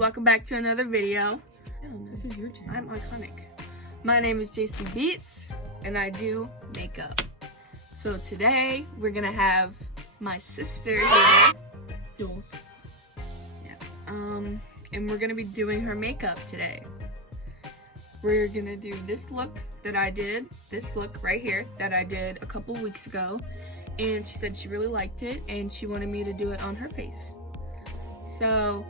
welcome back to another video. This is your channel. I'm iconic. My name is JC Beats and I do makeup. So today we're gonna have my sister here, Jules. Yeah. And we're gonna be doing her makeup today. We're gonna do this look that I did, this look right here that I did a couple weeks ago, and she said she really liked it and she wanted me to do it on her face. So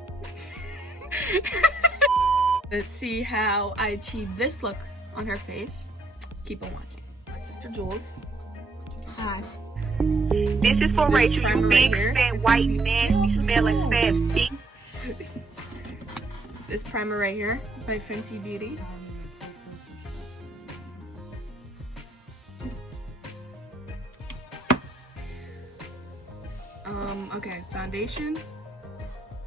let's see how I achieve this look on her face. Keep on watching. My sister Jules. Hi. This is for Rachel, you big, fat, white, nasty, smelling, fat, bitch. This primer right here by Fenty Beauty. Okay, foundation.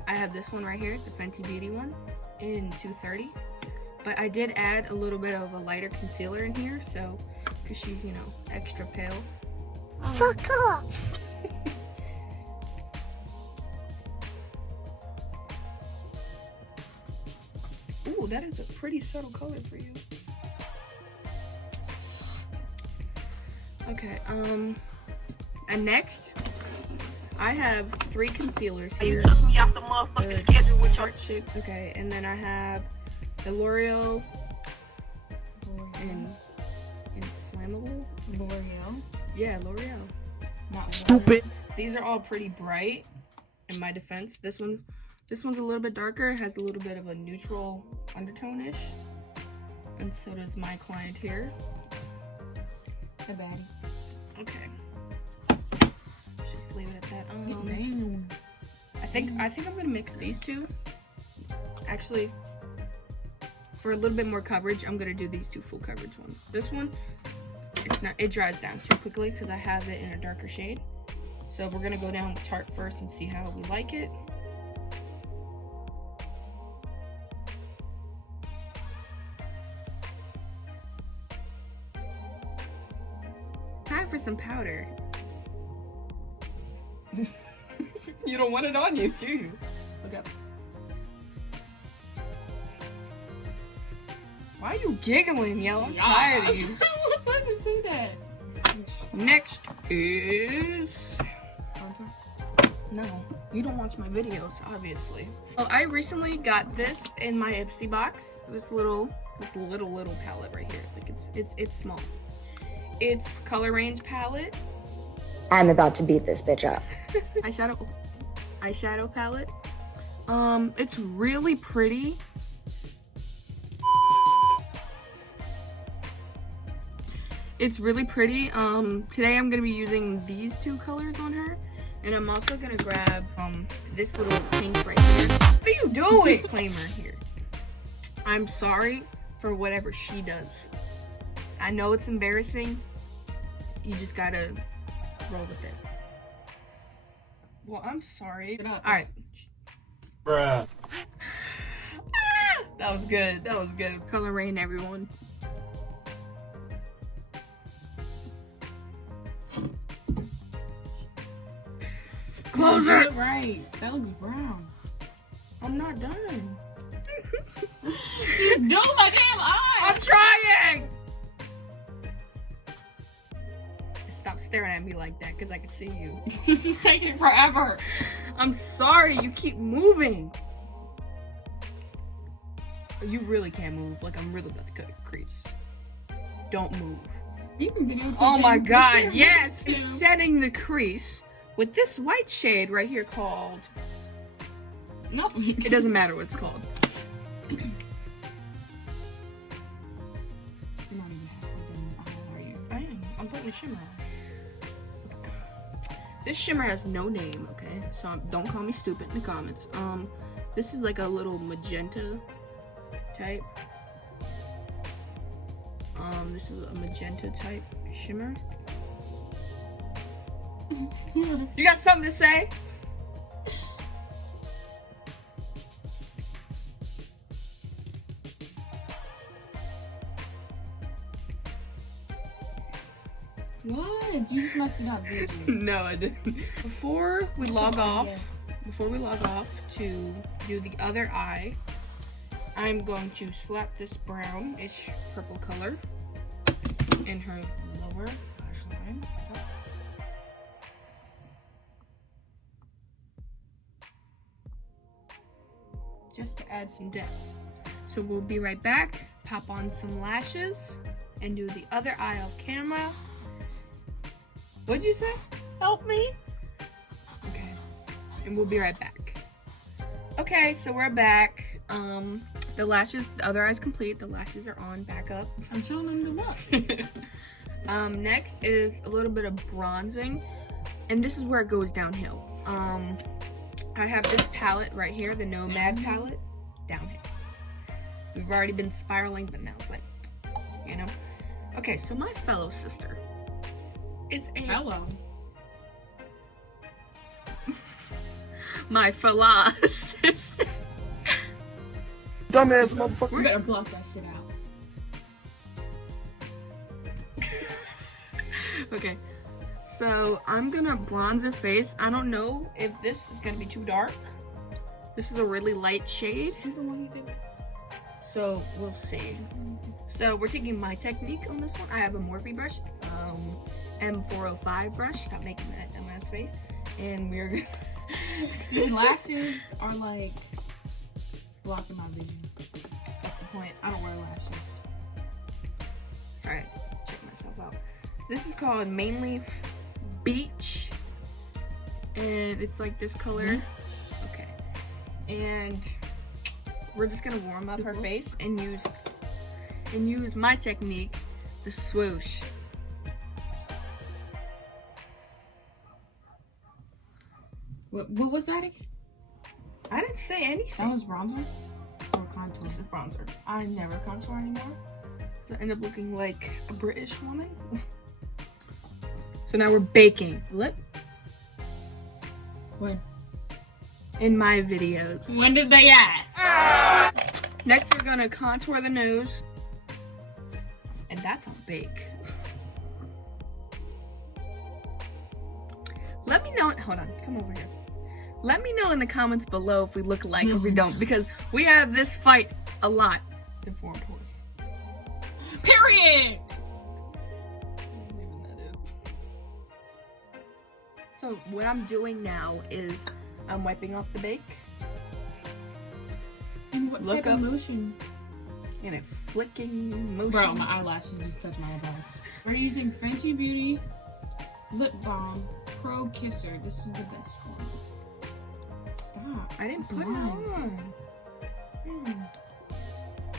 I have this one right here, the Fenty Beauty one, in 230. But I did add a little bit of a lighter concealer in here, so, because she's, you know, extra pale. Fuck off! Ooh, that is a pretty subtle color for you. Okay, and next, I have 3 concealers here. You took me off the motherfucking schedule with your Heart shaped. Okay, and then I have the L'Oreal and Inflammable. L'Oreal. Yeah, L'Oreal. Not Stupid. These are all pretty bright. In my defense, this one's a little bit darker. It has a little bit of a neutral undertone-ish, and so does my client here. Hey, baddie. Okay. Just leave it at that. Damn. I think I'm gonna mix these two. Actually, for a little bit more coverage, I'm gonna do these 2 full coverage ones. This one, it dries down too quickly because I have it in a darker shade. So we're gonna go down with Tarte first and see how we like it. Time for some powder. You don't want it on you, do you? Look up. Why are you giggling, yo? I'm tired of you. Why did you say that? Next is... No, you don't watch my videos, obviously. Well, I recently got this in my Ipsy box. This little palette right here. Like it's small. It's Color Range palette. I'm about to beat this bitch up. eyeshadow palette. It's really pretty. It's really pretty. Today I'm gonna be using these 2 colors on her, and I'm also gonna grab this little pink right here. What are you doing? Disclaimer here. I'm sorry for whatever she does. I know it's embarrassing. You just gotta roll with it. Well, I'm sorry. All right. Bruh. That was good. That was good. Color Rain, everyone. Close it. Right. That looks brown. I'm not done. Just do my damn eye. I'm trying. Stop staring at me like that, because I can see you. This is taking forever. I'm sorry. You keep moving. You really can't move. Like, I'm really about to cut a crease. Don't move. You can videotape. Oh my it. god, You yes! can. It's setting the crease with this white shade right here called... Nothing. It doesn't matter what it's called. You're not even halfway done the eye, are you? I am. I'm putting a shimmer on. This shimmer has no name, okay? So don't call me stupid in the comments. This is like a little magenta type. This is a magenta type shimmer. You got something to say? What? You just messed it up, did you? No, I didn't. Before we log off, before we log off, to do the other eye, I'm going to slap this brownish purple color in her lower lash line. Just to add some depth. So we'll be right back, pop on some lashes, and do the other eye off camera. What'd you say? Help me. Okay, and we'll be right back. Okay, so we're back. The lashes, the other eye's complete. The lashes are on, back up. I'm showing them the look. Next is a little bit of bronzing, and this is where it goes downhill. I have this palette right here, the Nomad palette, downhill. We've already been spiraling, but now it's like, you know. Okay, so my fellow sister is a Hello. my fellow sister. Dumbass motherfucker. You better block that shit out. Okay, so I'm gonna bronze her face. I don't know if this is gonna be too dark. This is a really light shade, so we'll see. So we're taking my technique on this one. I have a Morphe brush, M405 brush. Stop making that dumbass face. And we're These lashes are like blocking my vision. that's the point. I don't wear lashes. Sorry, I had to check myself out. This is called Mainly Beach, and it's like this color. Okay, and we're just gonna warm up her face and use my technique, the swoosh. What was that again? I didn't say anything. That was bronzer or contour? This is bronzer. I never contour anymore. So I end up looking like a British woman. So now we're baking. Lip When? in my videos. When did they ask? Next, we're gonna contour the nose, and that's on bake. Let me know. Hold on, come over here. Let me know in the comments below if we look alike or we don't, because we have this fight a lot in Foreign Horse. Period. So what I'm doing now is I'm wiping off the bake And what Look type of up. motion? in a flicking motion. Bro, my eyelashes just touched my eyeballs. We're using Fenty Beauty Lip Balm Pro Kisser. This is the best one. Stop. I didn't It's put it mine. on.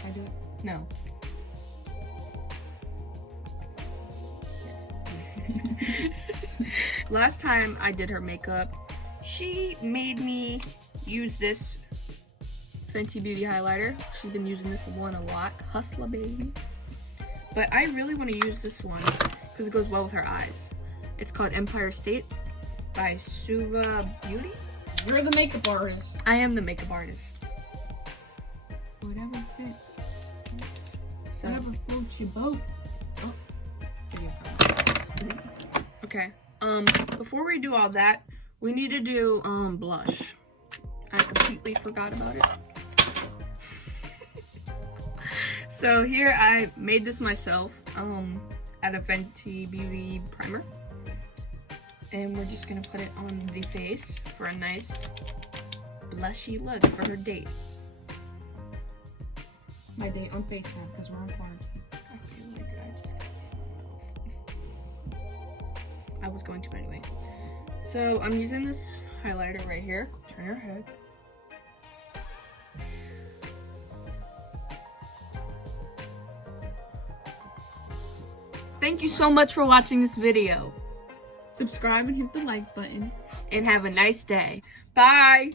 I do. No. Yes. Last time I did her makeup, she made me use this Fenty Beauty highlighter. She's been using this one a lot. Hustler baby. But I really want to use this one because it goes well with her eyes. It's called Empire State by Suva Beauty. You're the makeup artist. I am the makeup artist. Whatever fits. So, Whatever floats your boat. Oh. okay. Before we do all that, we need to do blush. I completely forgot about it. So here I made this myself out of Fenty Beauty primer. And we're just gonna put it on the face for a nice blushy look for her date. My date on FaceTime because we're on quarantine. I feel like I was going to anyway. So I'm using this highlighter right here. Turn your head. Thank you so much for watching this video. Subscribe and hit the like button. And have a nice day. Bye.